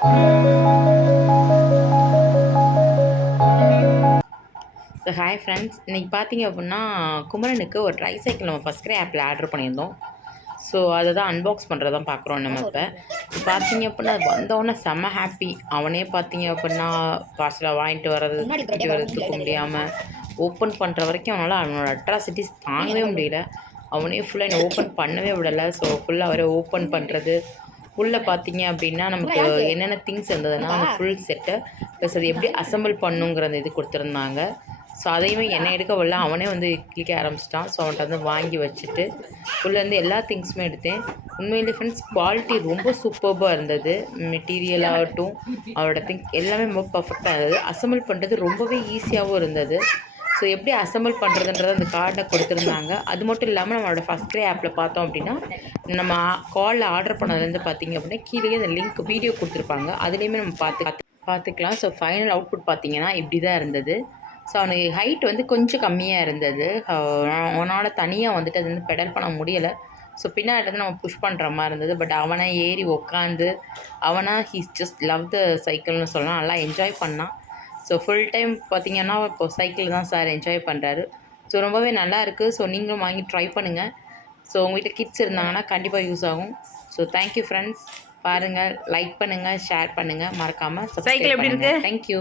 So hi friends, இன்றைக்கி பார்த்தீங்க அப்படின்னா குமரனுக்கு ஒரு ட்ரைசைக்கிள் நம்ம ஃபஸ்ட் கிரே ஆப்பில் ஆர்டர் பண்ணியிருந்தோம். ஸோ அதை தான் அன்பாக்ஸ் பண்ணுறது தான் பார்க்குறோம் நம்ம இப்போ. பார்த்தீங்க அப்படின்னா அது வந்தோடனே செம்ம ஹாப்பி. அவனே பார்த்தீங்க அப்படின்னா பார்சலை வாங்கிட்டு வர்றது தூக்கிட்டு வர்றதுக்கு முடியாமல் ஓப்பன் பண்ணுற வரைக்கும் அவனோட அட்ராசிட்டிஸ் தாங்கவே முடியல. அவனே ஃபுல்லாக என்னை ஓப்பன் பண்ணவே விடலை. ஸோ ஃபுல்லாக அவரே ஓப்பன் பண்ணுறது. உள்ளே பார்த்தீங்க அப்படின்னா நமக்கு என்னென்ன திங்ஸ் இருந்ததுன்னா அந்த ஃபுல் செட்டு ப்ளஸ் அது எப்படி அசம்பிள் பண்ணுங்கிறது இது கொடுத்துருந்தாங்க. ஸோ அதையுமே என்னை எடுக்க வரல, அவனே வந்து கிளிக்க ஆரம்பிச்சிட்டான். ஸோ அவன்கிட்ட வந்து வாங்கி வச்சுட்டு உள்ளேருந்து எல்லா திங்ஸுமே எடுத்தேன். உண்மையிலே ஃப்ரெண்ட்ஸ் குவாலிட்டி ரொம்ப சூப்பர்பாக இருந்தது. மெட்டீரியலாகட்டும் அவரோட திங்ஸ் எல்லாமே ரொம்ப பர்ஃபெக்டாக இருந்தது. அசம்பிள் பண்ணுறது ரொம்பவே ஈஸியாகவும் இருந்தது. ஸோ எப்படி அசம்பிள் பண்ணுறதுன்றத அந்த கார்டை கொடுத்துருந்தாங்க. அது மட்டும் இல்லாமல் நம்மளோட ஃபஸ்ட் கிரே ஆப்பில் பார்த்தோம் அப்படின்னா நம்ம காலில் ஆர்டர் பண்ணதுலேருந்து பார்த்திங்க அப்படின்னா கீழே அந்த லிங்க் வீடியோ கொடுத்துருப்பாங்க. அதுலேயுமே நம்ம பார்த்துக்கலாம். ஸோ ஃபைனல் அவுட்புட் பார்த்திங்கன்னா இப்படி தான் இருந்தது. ஸோ அவனுக்கு ஹைட் வந்து கொஞ்சம் கம்மியாக இருந்தது. அவனால் தனியாக வந்துட்டு அது வந்து பெடல் பண்ண முடியலை. ஸோ பின்னாடி வந்து நம்ம புஷ் பண்ணுற மாதிரி இருந்தது. பட் அவனை ஏறி உக்காந்து ஹீஸ் ஜஸ்ட் லவ் த சைக்கிள்னு சொல்லலாம். நல்லா என்ஜாய் பண்ணான். ஸோ ஃபுல் டைம் பார்த்திங்கன்னா இப்போ சைக்கிள் தான் சார் என்ஜாய் பண்ணுறாரு. ஸோ ரொம்பவே நல்லா இருக்குது. ஸோ நீங்களும் வாங்கி ட்ரை பண்ணுங்கள். ஸோ உங்கள்கிட்ட கிட்ஸ் இருந்தாங்கன்னா கண்டிப்பாக யூஸ் ஆகும். So thank you friends. பாருங்கள், லைக் பண்ணுங்கள், ஷேர் பண்ணுங்கள், மறக்காமல் சைக்கிள் எப்படி இருக்குது. தேங்க்யூ.